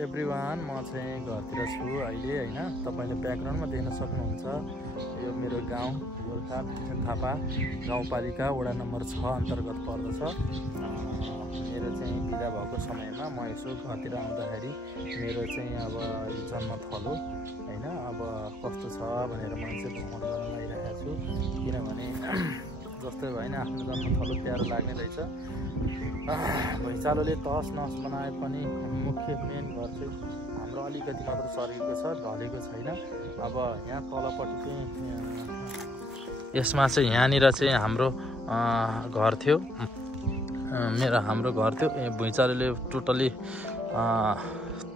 Everyone, म चाहिँ घरतिर छु अहिले हैन। तपाईले ब्याकग्राउन्डमा देख्न सक्नुहुन्छ यो मेरो गाउँ गोर्खा थापा गाउँपालिका वडा नम्बर 6 अन्तर्गत पर्दछ। मेरो चाहिँ बिदा भएको समयमा म यसो घरतिर आउँदाखेरि मेरो चाहिँ अब जन्मथलो हैन अब कस्तो छ भनेर मान्छे भ्रमण गर्न लागिरहेको छु। किनभने जस्तै होइन आफ्नो जन्मथलो प्यारो लाग्ने रहेछ। भैँचालोले तहस नहस बनाए पनि मुख्य मेन घर चाहिँ हाम्रो अलिकति मात्र सरेको छ, ढलेको छैन। अब यहाँ तलपट्टि चाहिँ यसमा चाहिँ यहाँनिर चाहिँ हाम्रो घर थियो, हाम्रो घर थियो। भुइँचालोले टोटली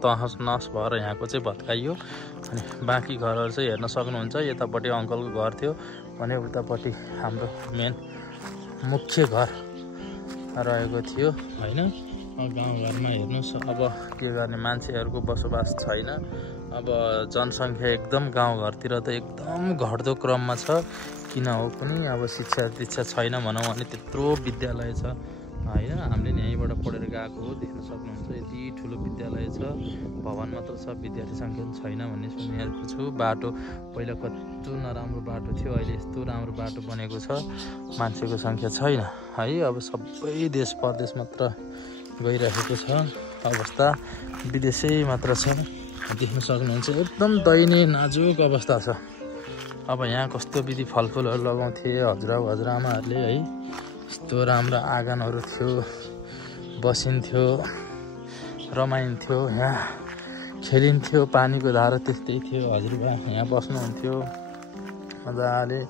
तहस नहस भएर यहाँको चाहिँ भत्काइयो। अनि बाँकी घरहरू चाहिँ हेर्न सक्नुहुन्छ। यतापट्टि अङ्कलको घर थियो भने उतापट्टि हाम्रो मेन मुख्य घर रहेको थियो हैन। गाउँघरमा हेर्नुहोस् अब के गर्ने, मान्छेहरूको बसोबास छैन। अब जनसङ्ख्या एकदम गाउँघरतिर त एकदम घट्दो क्रममा छ। किन हो पनि अब शिक्षा दीक्षा छैन भनौँ भने त्यत्रो विद्यालय छ हैन। हामीले यहीँबाट पढेर गएको हो, देख्न सक्नुहुन्छ यति ठुलो विद्यालय छ। भवन मात्र छ, विद्यार्थी सङ्ख्या छैन भन्ने सुनेको छु। बाटो पहिला कस्तो नराम्रो बाटो थियो, अहिले यस्तो राम्रो बाटो बनेको छ, मान्छेको सङ्ख्या छैन है। अब सबै देश परदेश मात्र गइरहेको छ अवस्था, विदेशै मात्र छ। देख्न सक्नुहुन्छ एकदम दयनीय नाजुक अवस्था छ। अब यहाँ कस्तो विधि फलफुलहरू लगाउँथे हजुरआमाहरूले है। यस्तो राम्रो आँगनहरू थियो, बसिन्थ्यो, रमाइन्थ्यो, यहाँ खेलिन्थ्यो, पानीको धारा त्यस्तै थियो। हजुरबा यहाँ बस्नुहुन्थ्यो मजाले,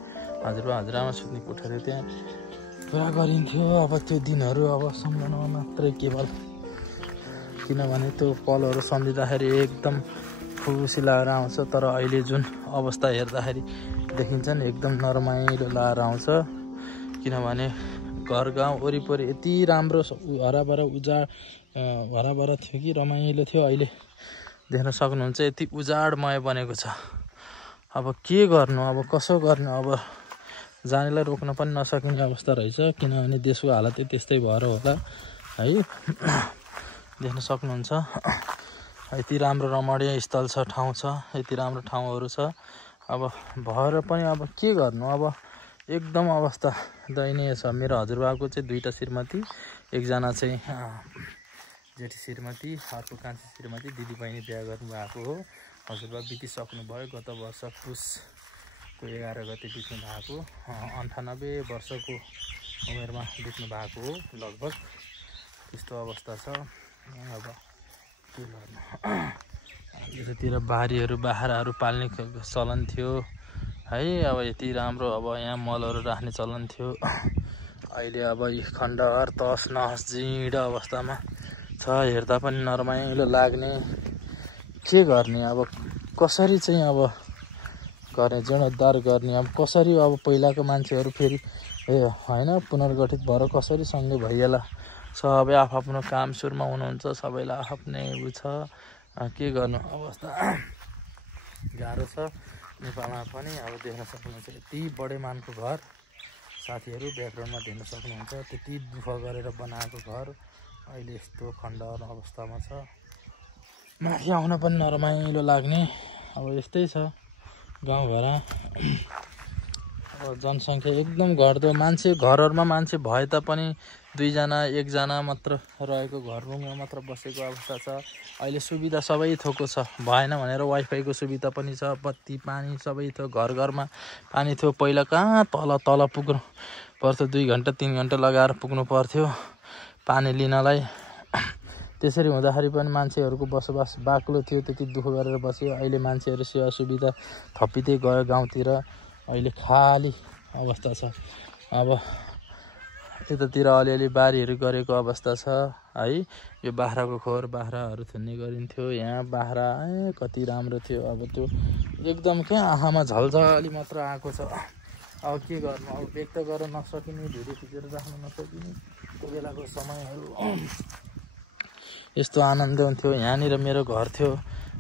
हजुरबा हजुरआमा सुत्ने कोठाहरू त्यहाँ पुरा गरिन्थ्यो। अब त्यो दिनहरू अब सम्झनामा मात्रै केवल, किनभने त्यो पलहरू सम्झिँदाखेरि एकदम खुसी लागेर आउँछ। तर अहिले जुन अवस्था हेर्दाखेरि देखिन्छ नि एकदम नरमाइलो लागेर आउँछ। किनभने घर गाउँ वरिपरि यति राम्रो हराभरा हराभरा थियो कि रमाइलो थियो। अहिले देख्न सक्नुहुन्छ यति उजाडमय बनेको छ। अब के गर्नु, अब कसो गर्नु, अब जानेलाई रोक्न पनि नसकिने अवस्था रहेछ। किनभने देशको हालत त्यस्तै भएर होला है। देख्न सक्नुहुन्छ यति राम्रो रमणीय स्थल छ, ठाउँ छ, यति राम्रो ठाउँहरू छ। अब भएर पनि अब के गर्नु, अब एकदम अवस्था दयनीय छ। मेरो हजुरबाको चाहिँ 2टा श्रीमती, एकजना चाहिँ जेठी श्रीमती, अर्को कान्छी श्रीमती, दिदी बहिनी बिहा गर्नुभएको हो। हजुरबा बितिसक्नु भयो, गत वर्ष पुसको 11 गते बित्नु भएको, 98 वर्षको उमेरमा बित्नु भएको हो लगभग। त्यस्तो अवस्था छ। अब के गर्नु, यतातिर बारीहरू बाख्राहरू पाल्ने चलन थियो है। अब यति राम्रो अब यहाँ मलहरू राख्ने चलन थियो। अहिले अब यी खण्डहर तहस नहस जीर्ण अवस्थामा छ। हेर्दा पनि नरमाइलो लाग्ने। के गर्ने, अब कसरी चाहिँ अब गर्ने, जीर्णोद्धार गर्ने, अब कसरी अब पहिलाको मान्छेहरू फेरि होइन पुनर्गठित भएर कसरी सँगै भइएला। सबै आफ्नो काम सुरुमा हुनुहुन्छ, सबैलाई आफ्नै उ छ। के गर्नु, अवस्था गाह्रो छ नेपालमा पनि। अब देख्न सक्नुहुन्छ यति बडे मानको घर, साथीहरू ब्याकग्राउन्डमा देख्न सक्नुहुन्छ त्यति दुःख गरेर बनाएको घर अहिले यस्तो खण्डहर अवस्थामा छ। माथि आउन पनि नरमाइलो लाग्ने। अब यस्तै छ गाउँघर। अब जनसङ्ख्या एकदम घट्दो, मान्छे घरहरूमा मान्छे भए तापनि 2जना 1जना मात्र रहेको घररुममा मात्र बसेको अवस्था छ। अहिले सुविधा सबै थोकको छ, भएन भनेर वाइफाईको सुविधा पनि छ, बत्ती पानी सबै थियो, घर घरमा पानी थियो। पहिला कहाँ तल पुग्नु पर्थ्यो, 2 घन्टा 3 घन्टा लगाएर पुग्नु पर्थ्यो पानी लिनलाई। त्यसरी हुँदाखेरि पनि मान्छेहरूको बसोबास बाक्लो थियो, त्यति दुःख गरेर बस्यो। अहिले मान्छेहरू सेवा सुविधा थपिँदै गयो गाउँतिर, अहिले खाली अवस्था छ। अब यतातिर अलिअलि बारीहरू गरेको अवस्था छ है। यो बाख्राको खोर, बाख्राहरू थुन्ने गरिन्थ्यो। यहाँ बाख्रा कति राम्रो थियो, अब त्यो एकदम क्या आँखामा झलझली मात्र आएको छ। अब के गर्नु, अब व्यक्त गर्न नसकिने, भिडियो खिचेर राख्न नसकिने त्यो बेलाको समयहरू यस्तो आनन्द हुन्थ्यो। यहाँनिर मेरो घर थियो,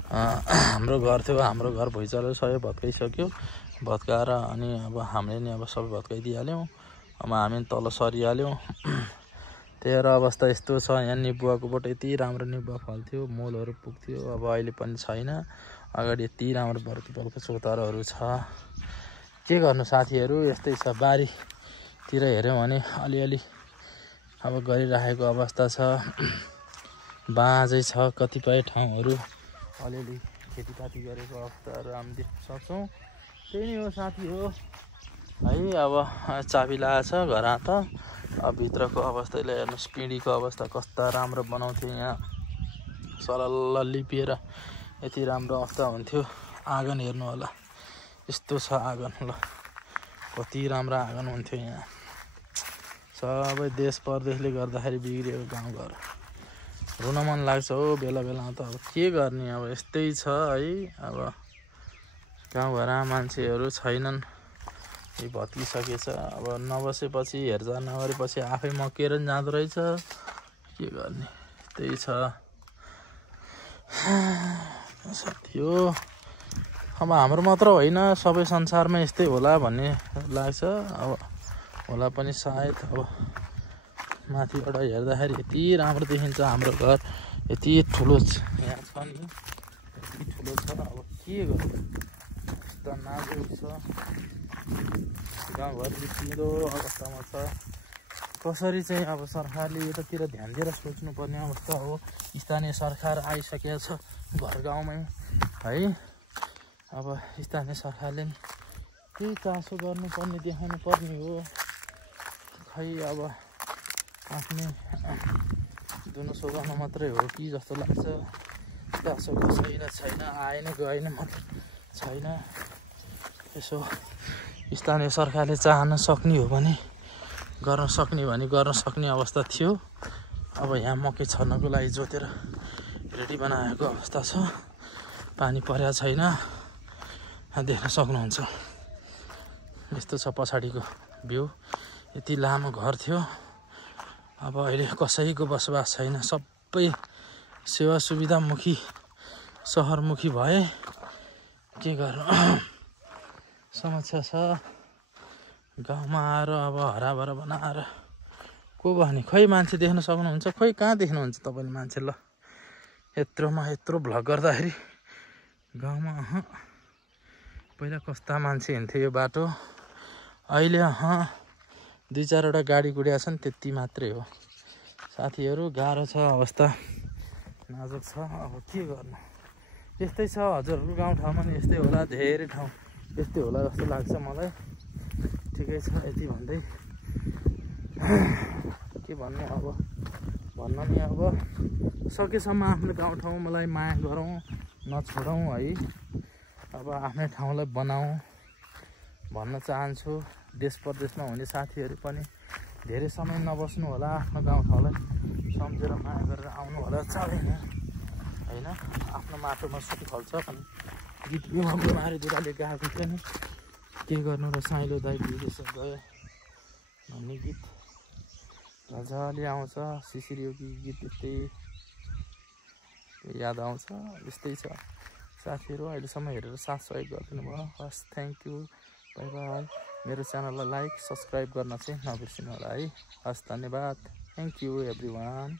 हाम्रो घर थियो। हाम्रो घर भुइँचालो सबै भत्काइसक्यो, भत्काएर अनि अब हामीले नि अब सबै भत्काइदिइहाल्यौँ। अब हामी तल सरिहाल्यौँ। त्यही भएर अवस्था यस्तो छ। यहाँ निबुवाको बोट यति राम्रो निबुवा फल्थ्यो, मोलहरू पुग्थ्यो, अब अहिले पनि छैन। अगाडि यति राम्रो बर्को चौतारोहरू छ। के गर्नु साथीहरू, यस्तै छ। बारीतिर हेऱ्यौँ भने अलिअलि अब गरिराखेको अवस्था छ। बाँझै छ, कतिपय ठाउँहरू अलिअलि खेतीपाती गरेको अवस्थाहरू हामी देख्न सक्छौँ। त्यही नै हो साथी हो है। अब चाबी लगाएको छ घर त। अब भित्रको अवस्थाले हेर्नुहोस्, पिँढीको अवस्था कस्ता राम्रो बनाउँथ्यो। यहाँ सलल्ल लिपिएर यति राम्रो अवस्था हुन्थ्यो। आँगन हेर्नु होला, यस्तो छ आँगन। ल कति राम्रो आँगन हुन्थ्यो यहाँ। सबै देश परदेशले गर्दाखेरि बिग्रिएको गाउँघर। रुन मन लाग्छ हो बेला बेलामा त। अब के गर्ने, अब यस्तै छ है। अब गाउँघरमा मान्छेहरू छैनन्, यो भत्किसकेछ। अब नबसेपछि, हेरचाह नगरेपछि आफै मकिएर पनि जाँदो रहेछ। के गर्ने, त्यही छ साथी हो। अब हाम्रो मात्र होइन, सबै संसारमा यस्तै होला भन्ने लाग्छ। अब होला पनि सायद। अब माथिबाट हेर्दाखेरि यति राम्रो देखिन्छ हाम्रो घर, यति ठुलो यहाँ छ नि, यति ठुलो छ। अब के गर्नु, यस्तो नाजुक छ गाउँघर, बिग्रिँदो अवस्थामा छ। कसरी चाहिँ अब सरकारले यतातिर ध्यान दिएर सोच्नुपर्ने अवस्था हो। स्थानीय सरकार आइसकेको छ घर गाउँमै है। अब स्थानीय सरकारले केही चासो गर्नुपर्ने, देखाउनु पर्ने हो। खै अब आफ्नै दुनसो गर्न मात्रै हो कि जस्तो लाग्छ। चासो छैन, आएन गएन मात्रै छैन। यसो स्थानीय सरकारले चाहन सक्ने हो भने गर्न सक्ने अवस्था थियो। अब यहाँ मकै छर्नको लागि जोतेर रेडी बनाएको अवस्था छ। पानी परेको छैन, देख्न सक्नुहुन्छ। यस्तो छ पछाडिको भ्यू। यति लामो घर थियो, अब अहिले कसैको बसोबास छैन। सबै सेवा सुविधामुखी, सहरमुखी भए। के गर्नु, समस्या छ। गाउँमा आएर अब हराभरा बनाएर को भने, खै मान्छे देख्न सक्नुहुन्छ? खै कहाँ देख्नुहुन्छ तपाईँले मान्छे? ल यत्रो भ्लग गर्दाखेरि गाउँमा पहिला कस्ता मान्छे हिँड्थ्यो यो बाटो, अहिले 2-4वटा गाडी गुडिया छन्, त्यति मात्रै हो साथीहरू। गाह्रो छ अवस्था, नाजुक छ। अब के गर्नु, यस्तै छ। हजुरहरूको गाउँठाउँमा नि यस्तै होला, धेरै ठाउँ यस्तै होला जस्तो लाग्छ मलाई। ठिकै छ, यति भन्दै के भन्नु। अब भन्न नि, अब सकेसम्म आफ्नो गाउँठाउँलाई माया गरौँ, नछोडौँ है। अब आफ्नै ठाउँलाई बनाऊँ भन्न चाहन्छु। देश परदेशमा हुने साथीहरू पनि धेरै समय नबस्नु होला, आफ्नो गाउँठाउँलाई सम्झेर माया गरेर आउनु होला चाँडै नै होइन। आफ्नो माटोमा सुख फल्छ भन्ने गीत यो बिमारी दुराले गाएको थियो नि। के गर्नु र साइलो दाइ विदेश गयो भन्ने गीत मजाले आउँछ। शिशिर योगी गीत त्यस्तै याद आउँछ। यस्तै छ साथीहरू। अहिलेसम्म हेरेर साथ सहयोग गरिदिनु भयो, हस् थ्याङ्क यू, बाई बाई। मेरो च्यानललाई लाइक सब्सक्राइब गर्न चाहिँ नबिर्सिनु होला है। हस् धन्यवाद, थ्याङ्क यू एभ्री वान।